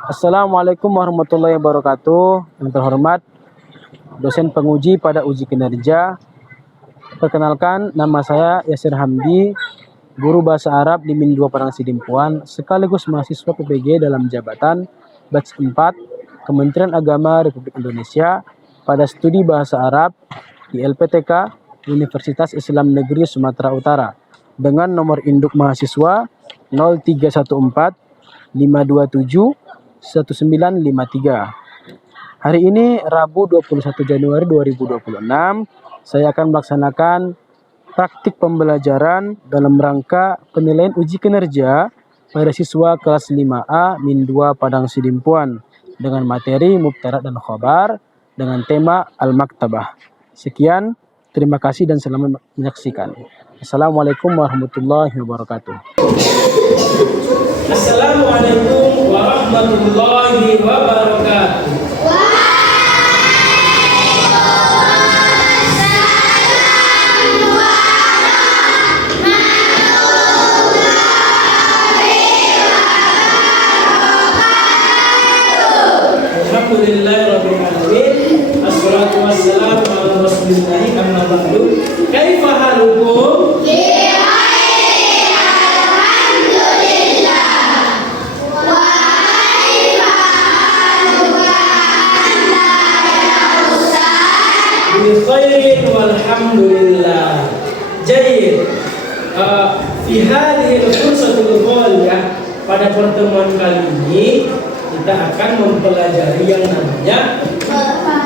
Assalamualaikum warahmatullahi wabarakatuh. Yang terhormat dosen penguji pada uji kinerja. Perkenalkan, nama saya Yasir Hamdi, guru bahasa Arab di Min 2 Padang Sidimpuan, sekaligus mahasiswa PPG dalam jabatan batch 4 Kementerian Agama Republik Indonesia pada studi bahasa Arab di LPTK Universitas Islam Negeri Sumatera Utara dengan nomor induk mahasiswa 0314 527 1953. Hari ini Rabu 21 Januari 2026, saya akan melaksanakan praktik pembelajaran dalam rangka penilaian uji kinerja pada siswa kelas 5A Min 2 Padang Sidimpuan dengan materi mubtada dan khobar dengan tema Al-Maktabah. Sekian, terima kasih dan selamat menyaksikan. Assalamualaikum warahmatullahi wabarakatuh. Assalamualaikum warahmatullahi wabarakatuh. Alhamdulillahirabbil alamin. Assalatu wassalamu ala rasulillah amma ba'du. Kaifa halukum? Khairin walhamdulillah. Jayyid. Fi hadhihi al-fursatul ghaliyah, pada pertemuan kali ini kita akan mempelajari yang namanya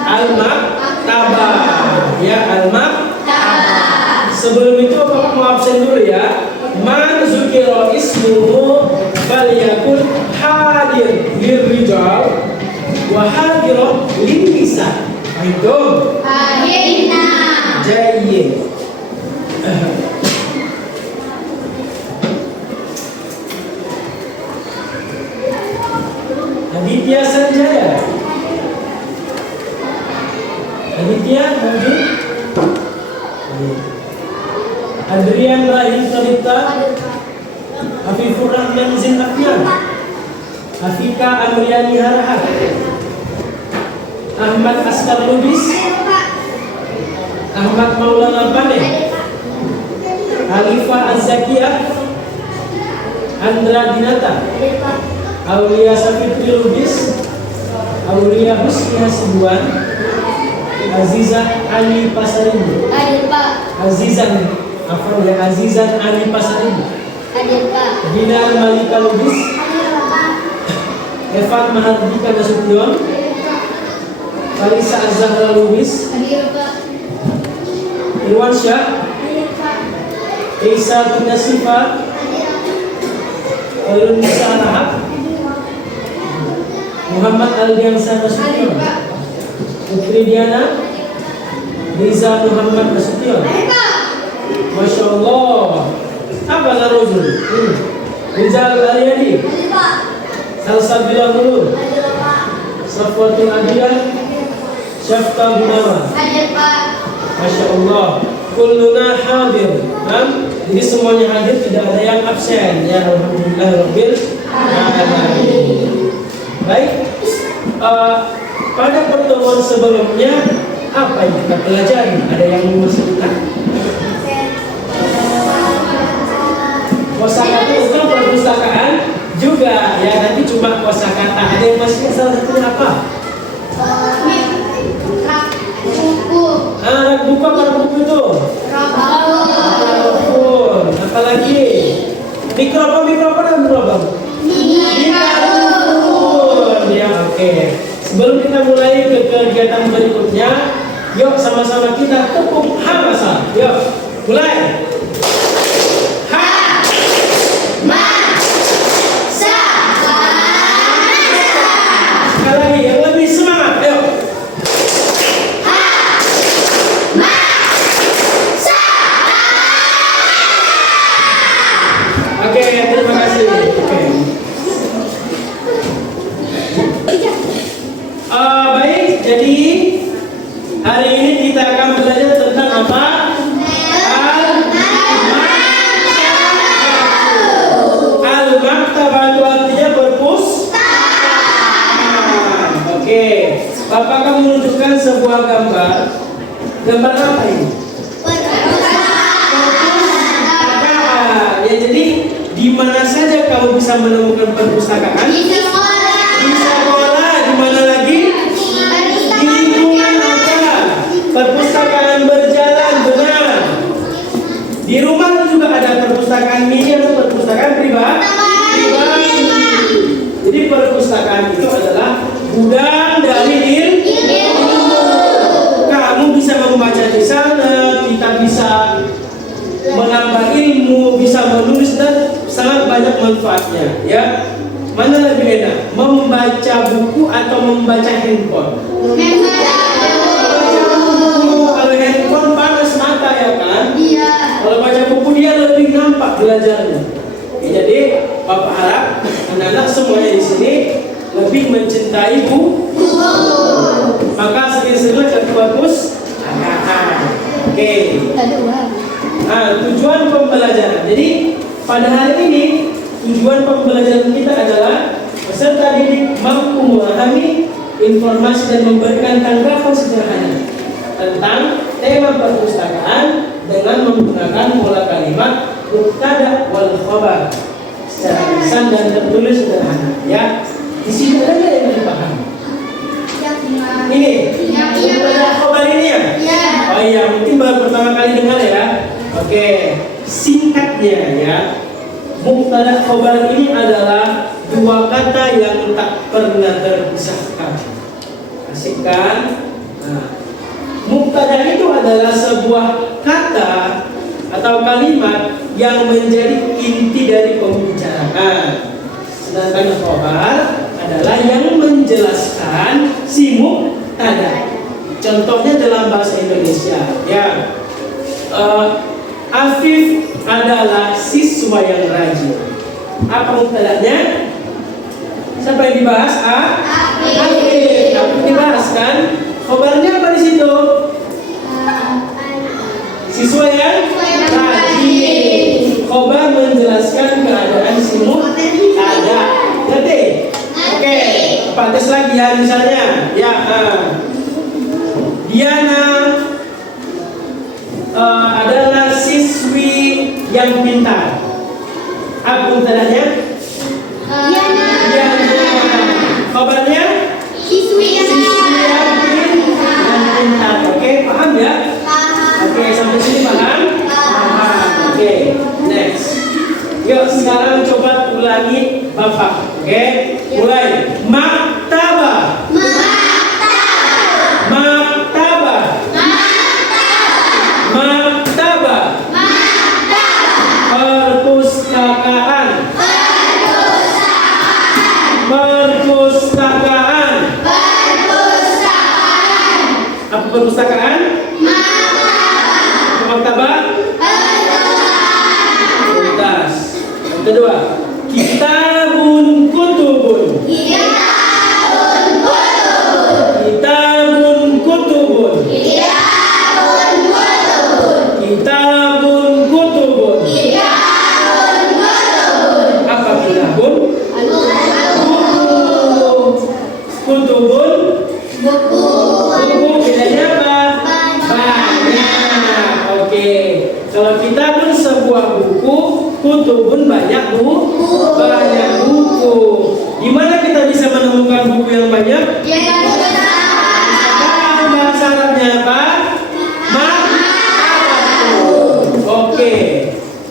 Al-Maktabah. Ya, Al-Maktabah. Sebelum itu Bapak mau absen dulu ya. Man zukira ismuhu falyakun hadir lirrijal wa hadirah lin-nisa. Aidum. Akhirna. Jayyid. Aditya Sanjaya. Aditya mungkin. Adrian Rahim Talita. Afifur Rahman Zin Afyan. Afika Amriani Harhat. Ahmad Askar Lubis, Ahmad Maulana Bane, Alifah Az-Zakiyah, Andra Dinata, Aulia Safitri Lubis, Aulia Husni Hasibuan, Azizah Ali Pasarini, Azizan Ali Pasarini, Dinar Malika Lubis, Evan Mahardika Nasution, Farisa Az-Zahra Lubis, Irwan Syah, Isa Tinasifa, Irun Nisa Rahab, Muhammad Aldiansa Nasution, Putri Diana, Riza Muhammad Nasution. Masya Allah. Apa Narozul? Rizal Aliyadi, Salsabila Nurul, Safwatul Adiyah, Syafta Gunawan. Hadir Pak. Masya Allah. Kulluna hadir. Jadi semuanya hadir, tidak ada yang absen. Ya, alhamdulillahirabbil alamin. Baik. Pada pertemuan sebelumnya apa yang kita pelajari? Ada yang memasukkan? Kosakata itu perpustakaan juga ya, nanti cuma kosakata. Ada yang masih salah satunya apa? Rak buku apa buku itu? Mikrofon. Apalagi? Mikrofon dan mikrofon. Ya, oke. Sebelum kita mulai ke kegiatan berikutnya, yuk sama-sama kita tepuk hamasa. Yuk, mulai. Sekali lagi, yang lebih semangat. Yuk. Oke, terima kasih. Oke. Baik, jadi hari ini kita akan belajar tentang apa? Al-Maktabah. Al-Maktabah itu artinya perpustakaan. Bapak akan menunjukkan sebuah gambar. Gambar apa ini? Perpustakaan. Ya, jadi di mana saja kamu bisa menemukan perpustakaan? Di sekolah. Di mana lagi? Di lingkungan apa? Perpustakaan berjalan, benar. Di rumah juga ada perpustakaan mini atau perpustakaan pribadi. Jadi perpustakaan itu adalah gudang dari ilmu. Kamu bisa membaca di sana, kita bisa menambah ilmu, bisa menulis dan sangat banyak manfaatnya. Ya, mana lebih enak? Membaca buku atau membaca handphone? Kalau handphone panas mata ya kan? Kalau baca buku dia lebih nampak belajarnya. Ya, jadi Bapak harap anak-anak semuanya di sini lebih mencintai buku. Maka sering-sering ke perpustakaan. Oke. Nah, tujuan pembelajaran. Jadi pada hari ini tujuan pembelajaran kita adalah peserta didik mampu memahami informasi dan memberikan tanggapan sederhana tentang tema perpustakaan dengan menggunakan pola kalimat mubtada wal khabar secara lisan dan tertulis sederhana. Ya, di sini ada nggak yang dipahami? Ini mubtada khabar ini ya? Oh iya, mungkin baru pertama kali dengar ya. Oke, singkatnya ya, mubtada khabar ini adalah dua kata yang tak pernah terpisahkan. Asik kan? Nah, mubtada itu adalah sebuah kata atau kalimat yang menjadi inti dari pembicaraan. Sedangkan khabar adalah yang menjelaskan si mubtada. Contohnya dalam bahasa Indonesia, ya. Afif adalah siswa yang rajin. Apa mubtadanya? Siapa yang dibahas? Afif. Afif dibahas kan? Khabarnya apa di situ? Siswa yang rajin. Khabar menjelaskan keadaan si mubtada. Ngerti? Oke. Pak tes lagi ya misalnya. Ya. Diana adalah siswi yang pintar. Apa mubtadanya? Diana. Khabarnya? Siswi yang pintar. Oke, paham ya? Oke, sampai sini paham? Paham. Oke, next. Yuk, sekarang coba ulangi Bapak. Oke, mulai. Maktabah. Apa perpustakaan? Maktabah? Tuntas. Yang kedua, kitabun kutubun. Kitabun kutubun. Kitabun kutubun. Apa kitabun? Kutubun. Buku. Bedanya apa? Banyak. Oke. Kalau kitabun sebuah buku, kutubun banyak buku. Banyak buku. Di mana kita bisa menemukan buku yang banyak? Bahasa Arabnya apa? Oke.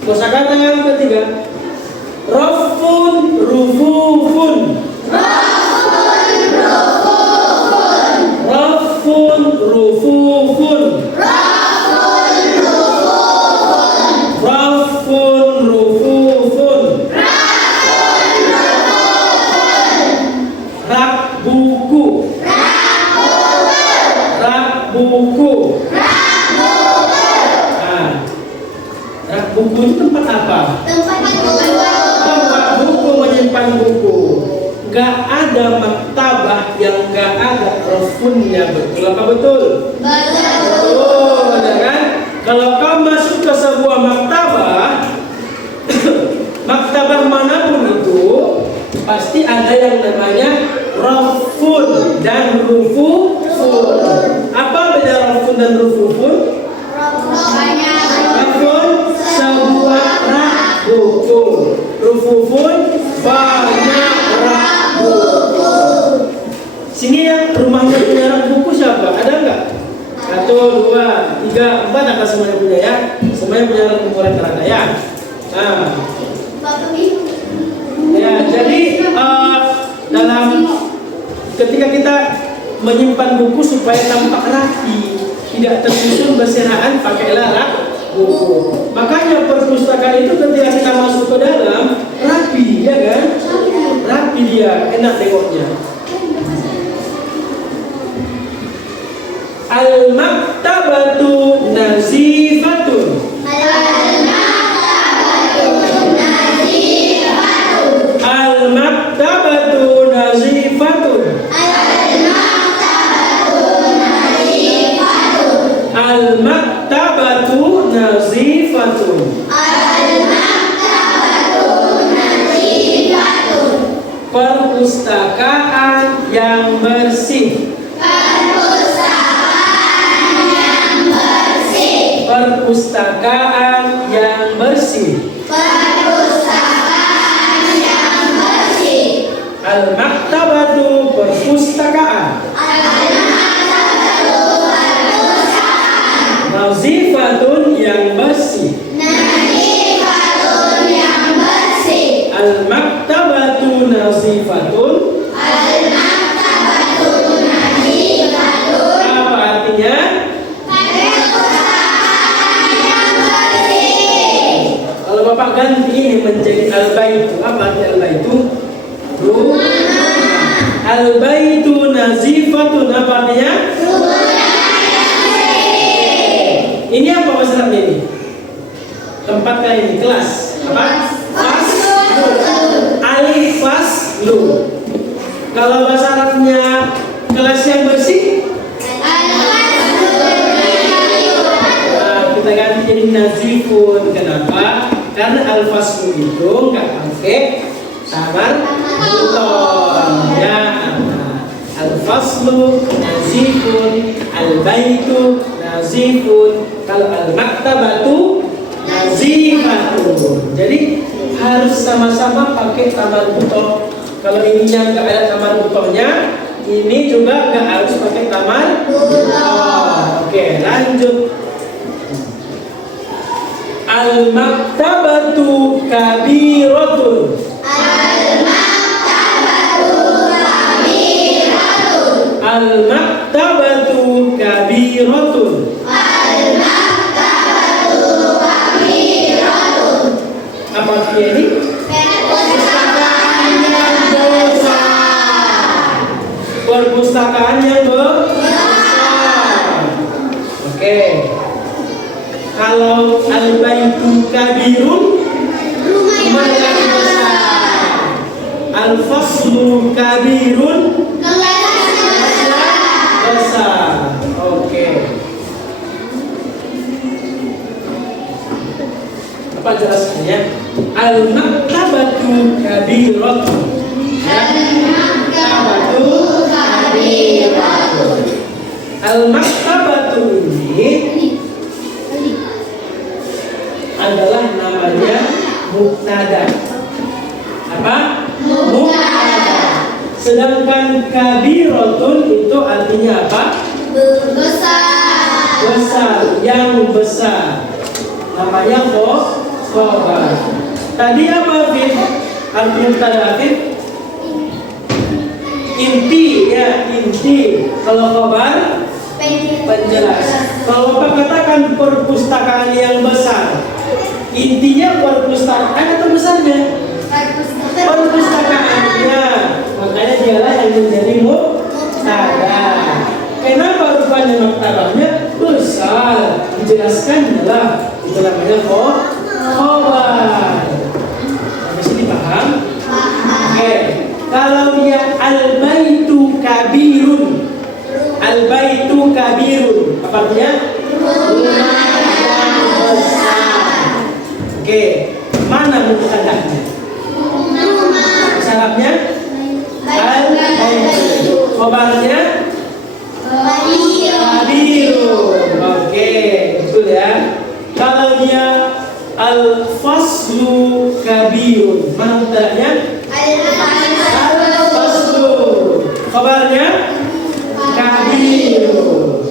Kosakata yang ketiga. Rafun, rufufun. Rafun, rufufun. Rafun, rufufun. Rak buku. Rak buku. Nah, rak buku itu tempat apa? Tempat buku menyimpan buku. Gak ada maktabah yang gak ada rafunnya, betul apa betul? Betul, benar kan? Kalau kau masuk ke sebuah maktabah, maktabah manapun itu pasti ada yang namanya rafun dan rufufun. Apa beda rafun dan rufufun? Rafun sebuah rak buku, rufufun banyak rak buku. Sini yang rumahnya punya rak buku siapa? Ada nggak? 1, 2, 3, 4, apa semuanya punya ya? Semuanya punya rak buku rata-rata ya. Nah, ya jadi dalam ketika kita menyimpan buku supaya tampak rapi, tidak tersusun berserahan, pakailah rak buku. Makanya perpustakaan itu ketika kita masuk ke dalam rapi, ya kan? Rapi dia, enak tengoknya. Al-maktabatu nazifatun. Al-maktabatu nazifatun. Al-maktabatu nazifatun. Perpustakaan yang bersih. Perpustakaan yang bersih. Al-maktabatu perpustakaan. Nazifatun yang bersih. Al-maktabatu nazifatun. Apa artinya? Kalau Bapak ganti ini menjadi al-baitu, apa arti al-baitu? Al-baitu nazifatun, apa artinya? Ini apa masalahnya ini? Tempat kali ini, kelas. Apa? Faslu. Al-faslu. Kalau bahasa Arabnya kelas yang bersih, kita ganti jadi nazifun. Kenapa? Karena al-faslu itu nggak pakai samar buton. Ya, al-faslu nazifun, al-baitu nazifun. Kalau al-maktabatu nazifatun. Jadi harus sama-sama pakai tamar buton. Kalau ininya nggak ada tamar butonnya, ini juga nggak harus pakai tamar buton. Oke, lanjut. Al-maktabatu kabiratun. Al-maktabatu kabiratun. Apa artinya ini? Perpustakaan yang besar. Perpustakaan yang besar. Oke. Kalau al-baitu kabirun, rumah yang besar. Al-faslu kabirun, besar. Oke. Apa jelasnya? Al-maktabatu kabiratun. Al-maktabatu kabiratun. Al-maktabatu ini adalah namanya mubtada. Apa? Mubtada. Sedangkan kabiratun itu artinya apa? Besar. Besar, yang besar. Namanya khobar. Tadi apa, Fit? Arti mubtada, Fit? Inti, ya, inti. Kalau khobar, penjelas. Kalau Bapak katakan perpustakaan yang besar, intinya perpustakaan atau besarnya? Perpustakaannya. Makanya dialah yang menjadi mubtada. Kenapa rupanya maktabahnya besar? Dijelaskan adalah itu namanya khobar. Sampai sini paham? Oke. Kalau dia al-baitu kabirun. Al-baitu kabirun. Apa artinya? Rumah yang besar. Oke. Mana mubtada'nya? Arabnya al-baitu. Khobarnya kabirun. Oke, betul ya. Kalau dia al-faslu kabirun, mana mubtada'nya? Al-faslu. Khobarnya kabirun.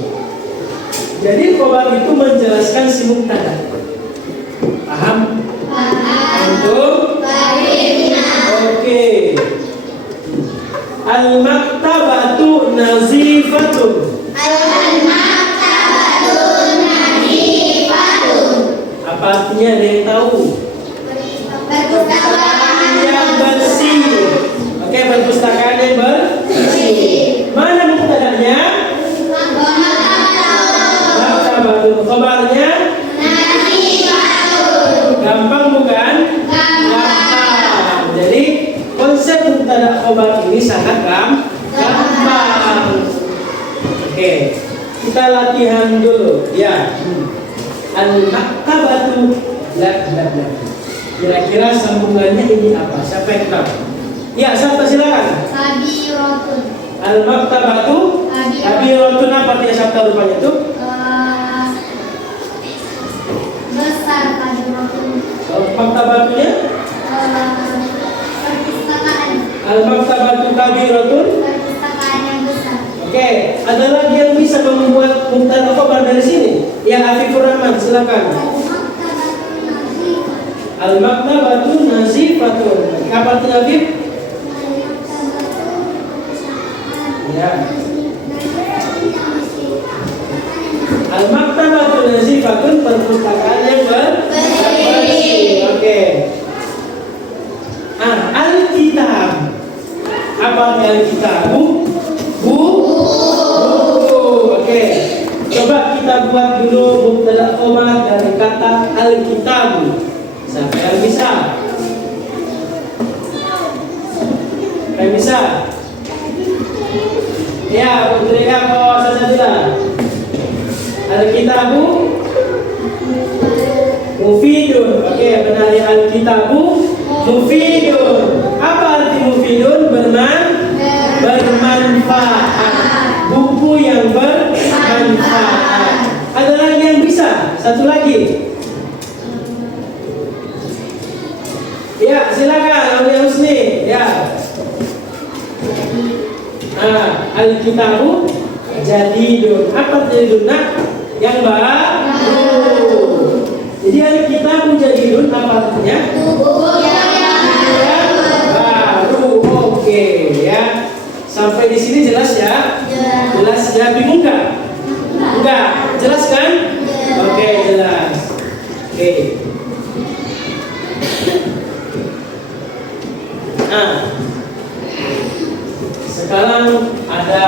Jadi khobar itu menjelaskan si mubtada. Paham? Untuk? Oke. Al-maktabatu nazifatun. Apa artinya, ada yang tahu? Yang bersih. Oke, perpustakaan yang bersih. Mana mubtada'nya? Maktabatun. Khabarnya? Gampang bukan? Gampang. Jadi konsep mubtada khabar ini sangat gampang. Oke, kita latihan dulu ya. Al-maktabatu bla bla bla. Kira-kira sambungannya ini apa? Siapa yang tahu? Ya, siapa silakan. Al-maktabatu kabiratun, apa artinya sabta rupanya itu? Besar kabiratun. Maktabatunya? Perpustakaan. Al-maktabatu kabiratun. Perpustakaan yang besar. Oke, ada lagi yang bisa membuat mubtada khabar dari sini? Ya, Afifur Rahman, silakan. Al-maktabatu nazifatun. Apa artinya, Afif? Ya. Al-maktabatu nazifatun, perpustakaan yang bersih. Oke. Al-kitab. Apa artinya al-kitab? Buku. Oke. Coba kita buat dulu mubtada khabar dari kata al-kitab. Siapa yang bisa? Yang bisa? Ya, Putri Eko Sasabila. Al-kitabu mufidun. Oke, benar ya, al-kitabu mufidun. Apa arti mufidun? Bermanfaat. Buku yang bermanfaat. Ada lagi yang bisa? Satu lagi. Ya, silakan Aulia Husni. Ya. Al-kitabu jadidun. Apa jadidun? Yang baru. Jadi al-kitabu jadidun apa artinya? Yang baru. Oke, ya. Sampai di sini jelas ya? Jelas ya? Bingung nggak? Enggak. Jelas kan? Oke, jelas. Oke. Sekarang ada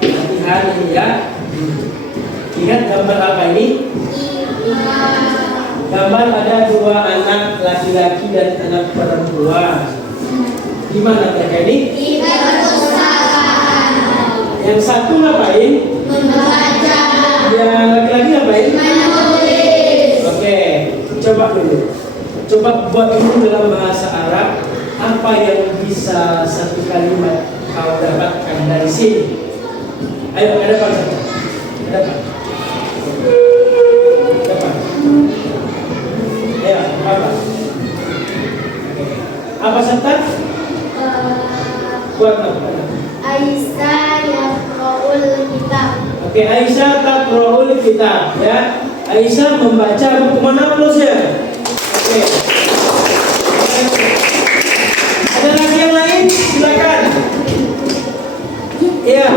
latihan ini ya. Lihat gambar apa ini? Gambar ada dua anak laki-laki dan anak perempuan. Di mana mereka ini? Di perpustakaan. Yang satu ngapain? Membaca. Yang laki-laki ngapain? Menulis. Oke, coba dulu. Coba buat dulu dalam bahasa Arab. Apa yang bisa satu kalimat kau dapatkan dari sini? Ayo, ada apa? Ada apa? Apa? Ya, apa? Apa serta? Buat apa? Aisyah yaqra'ul kitab. Oke, Aisyah taqra'ul kitab ya. Aisyah membaca buku, mana tulisnya? Oke. Ada lagi yang lain? Silakan. Iya,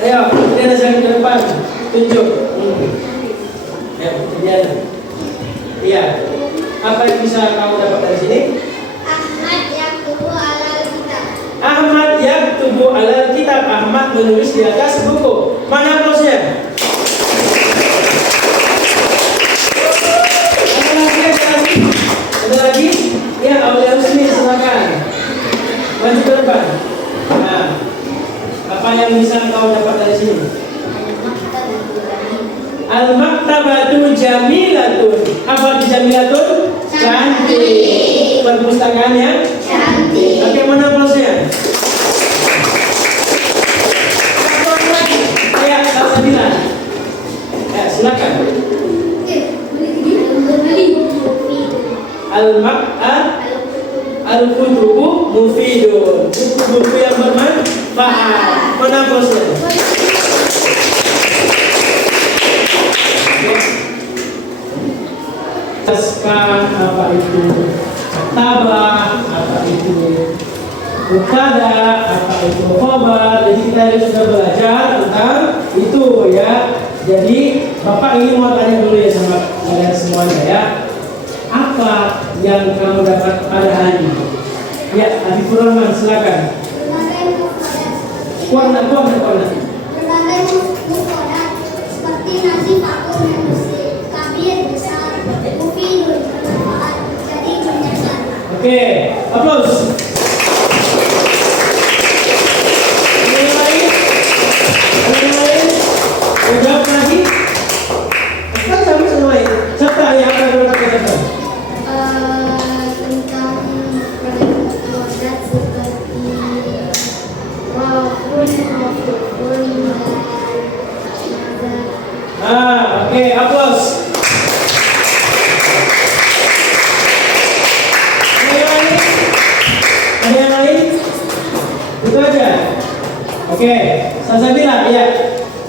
ayo, ini ada saya ke depan. Tunjuk. Ya, ini ada. Iya. Apa yang bisa kamu dapat dari sini? Ahmad yaktubu alal kitab. Ahmad yaktubu alal kitab. Ahmad menulis di atas buku. Mana tulisnya? Ada lagi? Ya, Aulia Husni, silakan. Maju ke depan. Nah, apa yang bisa kau dapat dari sini? Al-maktabatu jamilatun. Apa arti jamilatun? Cantik. Perpustakaannya? Cantik. Oke, mana plusnya? buku-buku yang bermanfaat. Mana bosnya? Jelaskan apa itu tabah, apa itu mubtada, apa itu khobar. Jadi kita sudah belajar tentang itu ya. Jadi Bapak ini mau tanya dulu ya sama kalian semuanya ya. Apa yang kamu dapat pada hari ini? Ya, Habibur Rahman silakan. Berbagai mufradat. Kuarna. Berbagai mufradat seperti nasi, vakum, dan bersih, kabir, besar, mufidun, bermanfaat, jadi menyenangkan. Oke, aplaus. Ada yang lain? Ada yang lain? Mau jawab lagi? Kan sama semua itu. Serta yang akan berkata kata. Tentang mufradat seperti walaupun Oke, aplaus. Ada yang lain? Ada yang lain? Itu aja. Oke, saya bilang ya.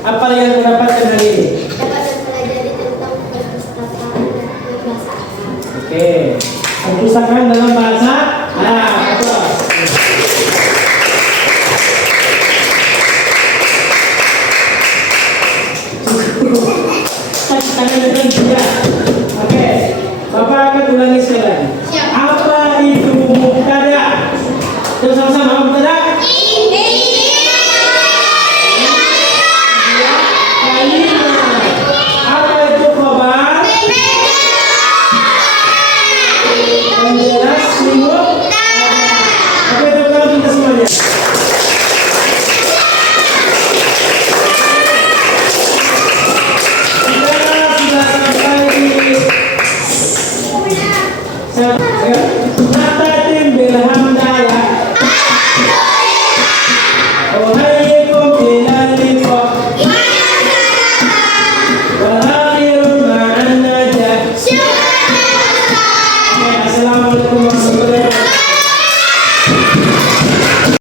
Apa yang kamu dapatkan hari ini? dapat mempelajari tentang perpustakaan dan berbahasa Arab. Oke, perpustakaan dalam bahasa